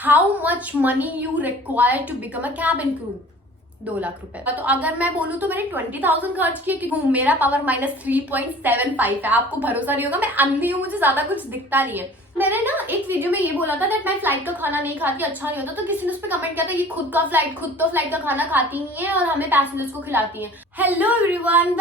How much money you require to become a cabin crew? 2 lakh रुपए। तो अगर मैं बोलूं तो मैंने 20,000 खर्च किए क्योंकि मेरा पावर -3.75 है। आपको भरोसा नहीं होगा, मैं अंधी हूँ, मुझे ज्यादा कुछ दिखता नहीं है। मैंने ना एक वीडियो में ये बोला था दैट मैं फ्लाइट का खाना नहीं खाती, अच्छा नहीं होता, तो किसी ने उस पर कमेंट किया था ये खुद तो फ्लाइट का खाना खाती नहीं है और हमें पैसेंजर्स को खिलाती है। Hello everyone,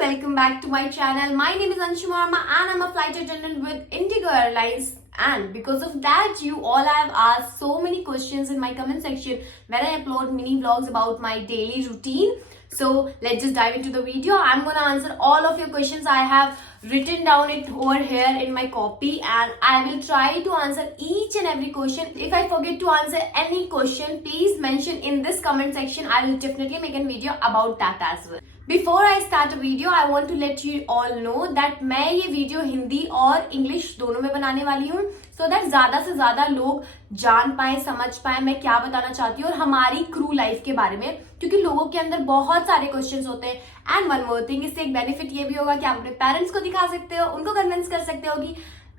welcome back to my channel. My name is Anshu Verma and I am a flight attendant with IndiGo airlines. And because of that, you all have asked so many questions in my comment section where I upload mini vlogs about my daily routine. So let's just dive into the video. I'm gonna answer all of your questions. I have written down it over here in my copy and I will try to answer each and every question. If I forget to answer any question, please mention in this comment section. I will definitely make a video about that as well. Before I start a video, I want to let you all know that मैं ये video Hindi और English दोनों में बनाने वाली हूँ, so that ज्यादा से ज्यादा लोग जान पाए, समझ पाए मैं क्या बताना चाहती हूँ और हमारी क्रू लाइफ के बारे में, क्योंकि लोगों के अंदर बहुत सारे क्वेश्चंस होते हैं। एंड वन मोर थिंग, इससे एक बेनिफिट ये भी होगा कि आप अपने पेरेंट्स को दिखा सकते हो, उनको कन्विंस कर सकते हो कि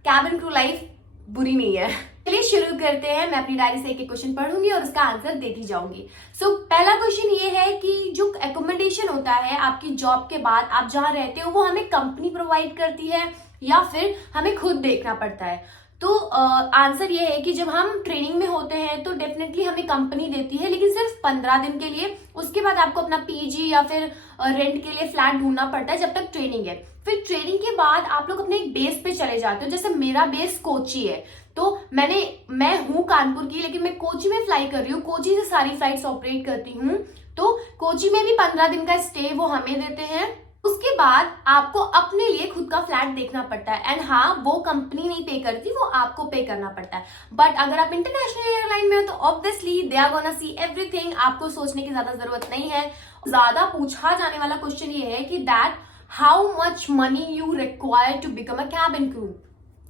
कैबिन क्रू लाइफ बुरी नहीं है। चलिए शुरू करते हैं। मैं अपनी डायरी से एक क्वेश्चन पढ़ूंगी और उसका आंसर देती जाऊंगी। पहला क्वेश्चन ये है कि जो एकोमोडेशन होता है आपकी जॉब के बाद, आप जहां रहते हो वो हमें कंपनी प्रोवाइड करती है या फिर हमें खुद देखना पड़ता है? तो आंसर ये है कि जब हम ट्रेनिंग में होते हैं तो डेफिनेटली हमें कंपनी देती है, लेकिन सिर्फ 15 दिन के लिए। उसके बाद आपको अपना पीजी या फिर रेंट के लिए फ्लैट ढूंढना पड़ता है जब तक ट्रेनिंग है। फिर ट्रेनिंग के बाद आप लोग अपने एक बेस पे चले जाते हो। जैसे मेरा बेस कोची है, तो मैं हूँ कानपुर की, लेकिन मैं कोची में फ्लाई कर रही हूँ, कोची से सारी फ्लाइट्स ऑपरेट करती हूँ। तो कोची में भी 15 दिन का स्टे वो हमें देते हैं। उसके बाद आपको अपने लिए खुद का फ्लैट देखना पड़ता है। एंड हाँ, वो कंपनी नहीं पे करती, वो आपको पे करना पड़ता है। बट अगर आप इंटरनेशनल एयरलाइन में हो तो obviously they are gonna see everything, आपको सोचने की ज्यादा जरूरत नहीं है। ज्यादा पूछा जाने वाला क्वेश्चन ये है कि that how much money you require to become a cabin crew?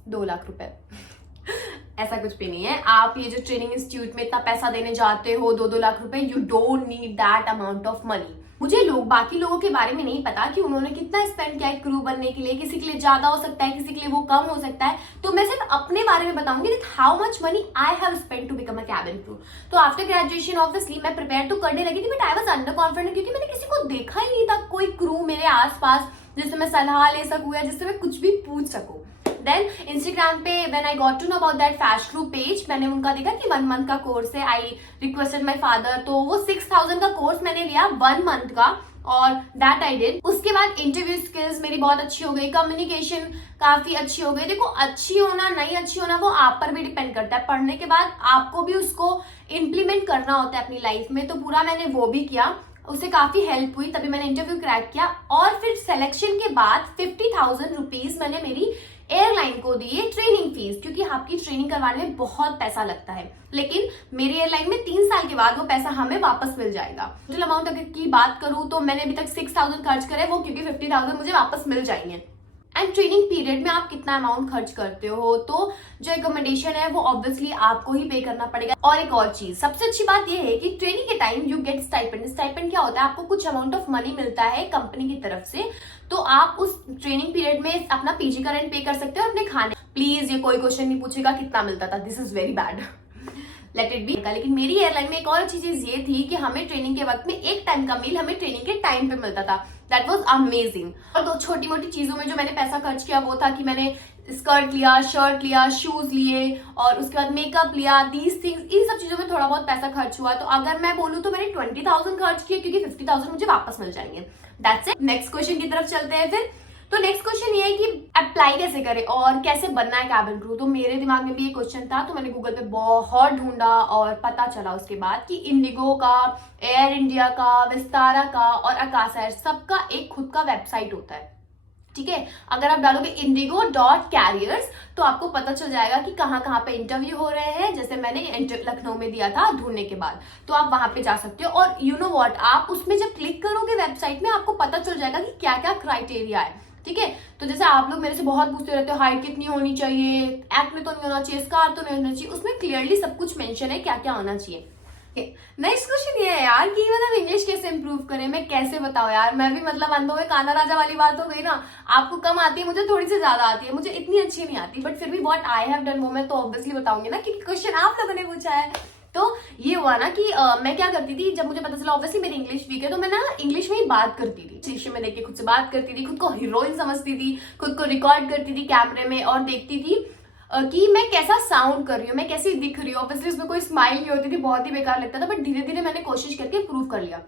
2 lakh रुपए। ऐसा कुछ भी नहीं है। आप ये जो ट्रेनिंग इंस्टीट्यूट में इतना पैसा देने जाते हो, 2-2 लाख रुपए, you don't need that amount of money. मुझे बाकी लोगों के बारे में नहीं पता कि उन्होंने कितना स्पेंड किया है क्रू बनने के लिए। किसी के लिए ज्यादा हो सकता है, किसी के लिए वो कम हो सकता है। तो मैं सिर्फ अपने बारे में बताऊंगी that how much money I have spend to become a cabin crew. तो आफ्टर ग्रेजुएशन ऑब्वियसली मैं प्रिपेयर तो करने लगी थी, but I was under confident क्योंकि मैंने किसी को देखा ही नहीं था, कोई क्रू मेरे आसपास जिससे मैं सलाह ले सकूं या जिससे मैं कुछ भी पूछ सकूं। देन इंस्टाग्राम पे when I got to know about that Fash Crew page, मैंने उनका देखा कि 1 मंथ का कोर्स है। आई रिक्वेस्टेड माय फादर, तो वो 6,000 का कोर्स मैंने लिया 1 मंथ का, और दैट आई डिड। उसके बाद इंटरव्यू स्किल्स मेरी बहुत अच्छी हो गई, कम्युनिकेशन काफी अच्छी हो गई। देखो, अच्छी होना नहीं अच्छी होना वो आप पर भी डिपेंड करता है। पढ़ने के बाद आपको भी उसको इम्प्लीमेंट करना होता है अपनी लाइफ में, तो पूरा मैंने वो भी किया, उससे काफी हेल्प हुई, तभी मैंने इंटरव्यू क्रैक किया। और फिर सिलेक्शन के बाद 50,000 रुपीज मैंने मेरी एयरलाइन को दिए ट्रेनिंग फीस, क्योंकि आपकी ट्रेनिंग करवाने में बहुत पैसा लगता है। लेकिन मेरी एयरलाइन में 3 साल के बाद वो पैसा हमें वापस मिल जाएगा। टोटल अमाउंट अगर की बात करूं तो मैंने अभी तक 6,000 खर्च करे, वो क्योंकि 50,000 मुझे वापस मिल जाएंगे। एंड ट्रेनिंग पीरियड में आप कितना अमाउंट खर्च करते हो, तो जो एकोमोडेशन है वो ऑब्वियसली आपको ही पे करना पड़ेगा। और एक और चीज, सबसे अच्छी बात ये है कि ट्रेनिंग के time you get stipend. Stipend क्या होता है? आपको कुछ अमाउंट ऑफ मनी मिलता है कंपनी की तरफ से, तो आप उस ट्रेनिंग पीरियड में अपना पीजी का रेंट पे कर सकते हो, अपने खाने। प्लीज ये कोई क्वेश्चन नहीं पूछेगा कितना मिलता था, this is very bad, let it be. लेकिन मेरी एयरलाइन में एक और अच्छी चीज ये थी कि हमें ट्रेनिंग के वक्त में एक टाइम का मील हमें ट्रेनिंग के टाइम पे मिलता था। That was amazing. और दो छोटी मोटी चीजों में जो मैंने पैसा खर्च किया वो था कि मैंने स्कर्ट लिया, शर्ट लिया, शूज लिए और उसके बाद मेकअप लिया, दीज थिंग्स, इन सब चीजों में थोड़ा बहुत पैसा खर्च हुआ। तो अगर मैं बोलूँ तो मैंने 20,000 खर्च किए क्योंकि 50,000 मुझे वापस मिल जाएंगे। That's it. नेक्स्ट क्वेश्चन की तरफ चलते हैं फिर। तो नेक्स्ट क्वेश्चन ये है कि अप्लाई कैसे करें और कैसे बनना है कैबिन क्रू। तो मेरे दिमाग में भी ये क्वेश्चन था, तो मैंने गूगल पे बहुत ढूंढा और पता चला उसके बाद कि इंडिगो का, एयर इंडिया का, विस्तारा का और आकाश एयर सबका एक खुद का वेबसाइट होता है। ठीक है, अगर आप डालोगे indigo.careers तो आपको पता चल जाएगा कि कहाँ कहाँ पे इंटरव्यू हो रहे हैं। जैसे मैंने लखनऊ में दिया था ढूंढने के बाद, तो आप वहां पे जा सकते हो। और यू नो व्हाट, आप उसमें जब क्लिक करोगे वेबसाइट में आपको पता चल जाएगा कि क्या क्या क्राइटेरिया है। ठीक है, तो जैसे आप लोग मेरे से बहुत पूछते रहते हो हाइट कितनी होनी चाहिए, एक्ट में तो नहीं होना चाहिए, स्कार तो नहीं होना चाहिए, उसमें क्लियरली सब कुछ मेंशन है क्या क्या होना चाहिए। नेक्स्ट क्वेश्चन ये है यार कि मतलब इंग्लिश कैसे इंप्रूव करें, मैं कैसे बताऊं यार, मैं भी मतलब अंधों में काना राजा वाली बात हो गई ना। आपको कम आती है, मुझे थोड़ी सी ज्यादा आती है, मुझे इतनी अच्छी नहीं आती, बट फिर भी व्हाट आई हैव डन वो मैं तो ऑब्वियसली बताऊंगी ना, क्योंकि क्वेश्चन आप लोगों ने पूछा है। तो ये हुआ ना कि मैं क्या करती थी, जब मुझे पता चला ऑब्वियसली मेरी इंग्लिश वीक है, तो मैं ना इंग्लिश में ही बात करती थी, शीशे में देख के खुद से बात करती थी, खुद को हीरोइन समझती थी, खुद को रिकॉर्ड करती थी कैमरे में और देखती थी कि मैं कैसा साउंड कर रही हूँ, मैं कैसी दिख रही हूँ। ऑब्वियसली उसमें कोई स्माइल नहीं होती थी, बहुत ही बेकार लगता था, बट धीरे धीरे मैंने कोशिश करके प्रूव कर लिया।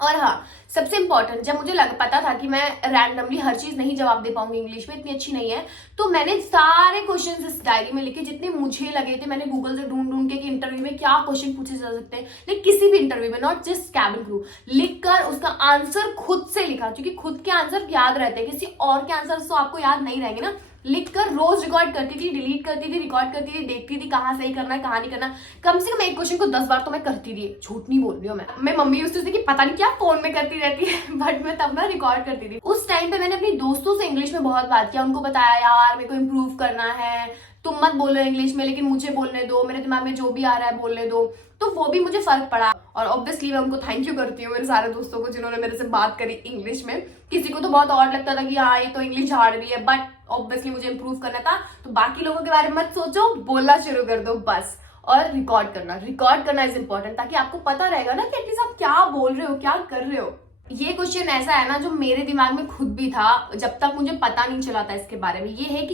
और हाँ, सबसे इंपॉर्टेंट, जब मुझे पता था कि मैं रैंडमली हर चीज नहीं जवाब दे पाऊंगी, इंग्लिश में इतनी अच्छी नहीं है, तो मैंने सारे क्वेश्चन इस डायरी में लिखे जितने मुझे लगे थे। मैंने गूगल से ढूंढ ढूंढ के कि इंटरव्यू में क्या क्वेश्चन पूछे जा सकते हैं, लेकिन किसी भी इंटरव्यू में, नॉट जस्ट कैबिन क्रू, लिखकर उसका आंसर खुद से लिखा, क्योंकि खुद के आंसर याद रहते हैं, किसी और के आंसर तो आपको याद नहीं रहेंगे ना। लिखकर रोज रिकॉर्ड करती थी, डिलीट करती थी, रिकॉर्ड करती थी, देखती थी कहाँ सही करना है कहाँ नहीं करना। कम से कम एक क्वेश्चन को 10 बार तो मैं करती थी, झूठ नहीं बोल रही हूँ मैं मम्मी यूज्ड टू से कि पता नहीं क्या फोन में करती रहती है, बट मैं तब ना रिकॉर्ड करती थी। उस टाइम पे मैंने अपनी दोस्तों से इंग्लिश में बहुत बात किया, उनको बताया यार मेरे को इम्प्रूव करना है, तुम मत बोलो इंग्लिश में, लेकिन मुझे बोलने दो, मेरे दिमाग में जो भी आ रहा है बोलने दो। तो वो भी मुझे फर्क पड़ा, और ऑब्वियसली मैं उनको थैंक यू करती हूँ, मेरे सारे दोस्तों को जिन्होंने मेरे से बात करी इंग्लिश में। किसी को तो बहुत और लगता था कि हाँ ये तो इंग्लिश झाड़ रही है, बट ऑब्वियसली मुझे इंप्रूव करना था। तो बाकी लोगों के बारे में मत सोचो, बोलना शुरू कर दो बस, और रिकॉर्ड करना इज इंपॉर्टेंट, ताकि आपको पता रहेगा ना कि एटलीस्ट आप क्या बोल रहे हो, क्या कर रहे हो। ये क्वेश्चन ऐसा है ना जो मेरे दिमाग में खुद भी था जब तक मुझे पता नहीं चला था इसके बारे में। ये है कि